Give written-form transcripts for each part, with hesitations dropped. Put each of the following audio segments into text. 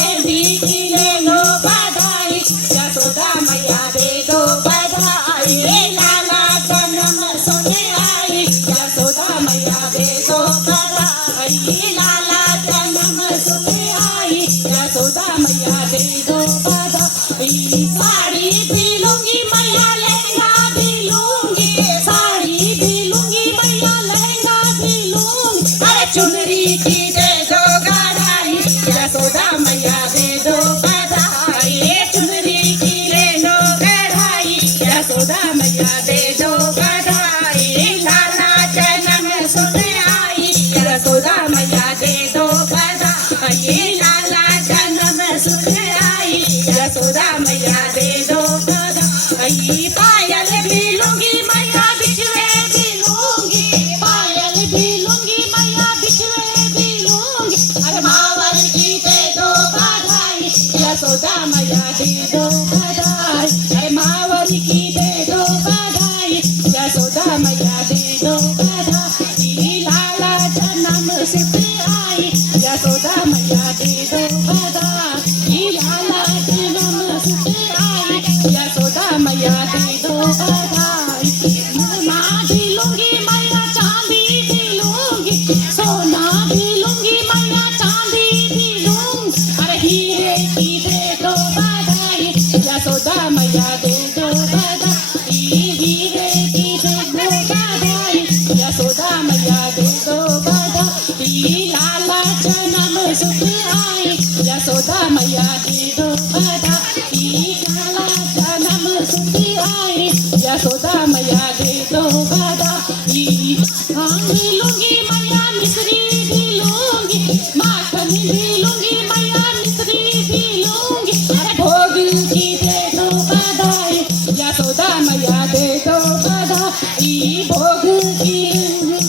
मेहंदी की ले लो बधाई, यशोदा मैया दे दो बधाई। लाला जन्म सुने आई, यशोदा मैया दे दो बधाई। लाला जन्म सुने आई, यशोदा मैया दे दो बधाई। साड़ी भी लूंगी मैया, लहंगा भी लूंगी, साड़ी भी लूंगी मैया, लहंगा भी लूंगी। अरे चुनरी की दे दो गढ़ाई, यशोदा मैया दे दो बधाई। चुनरी की ले लो गढ़ाई, यशोदा मैया दे दो बधाई। लाला जन्म सुने आई, यशोदा मैया दे दो बधाई। लाला जन्म सुने आई, यशोदा मैया दे दो बधाई। पायल भी लूंगी मैया, बिछुए भी लूंगी, पायल भी लूंगी मैया, बिछुए भी लूंगी। अरे मावर की दे दो बधाई, यशोदा मैया दे दो बधाई। अरे मावर की दे दो बधाई, यशोदा मैया दे दो बधाई। लाला जन्म सुने आई, यशोदा मैया दे दो बधाई। लाला जन्म सुने आई, यशोदा मैया दे दो बधाई। सोना भी लूंगी मैया, चांदी भी लूंगी, सोना भी लूंगी मैया, चांदी भी लूंगी। अरे हीरे की दे दो बधाई, यशोदा मैया दे दो बधाई। हीरे की दे दो बधाई, यशोदा मैया दे दो बधाई। लाला जन्म सुने आई, यशोदा मैया दे दो बधाई। लाला जन्म सुने आई, यशोदा मैया दे दो बधाई। आंधी लूंगी मैया, मिश्री भी लूंगी, माखन भी लूंगी मैया, मिश्री भी लूंगी। अरे भोग की दे दो बधाई, यशोदा मैया दे दो बधाई। भोग की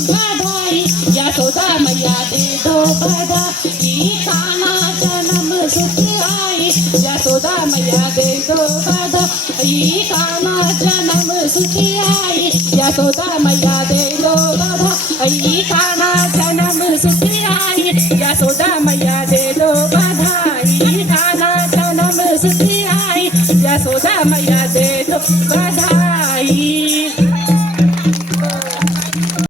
बधाई, यशोदा मैया दे दो बधाई। कान्हा जन्म सुने आई, यशोदा मैया दे दो बधाई। कान्हा जन्म सुने आई, यशोदा मैया दे दो बधाई। कान्हा जन्म सुने आई, यशोदा मैया दे दो बधाई। कान्हा जन्म सुने आई, यशोदा मैया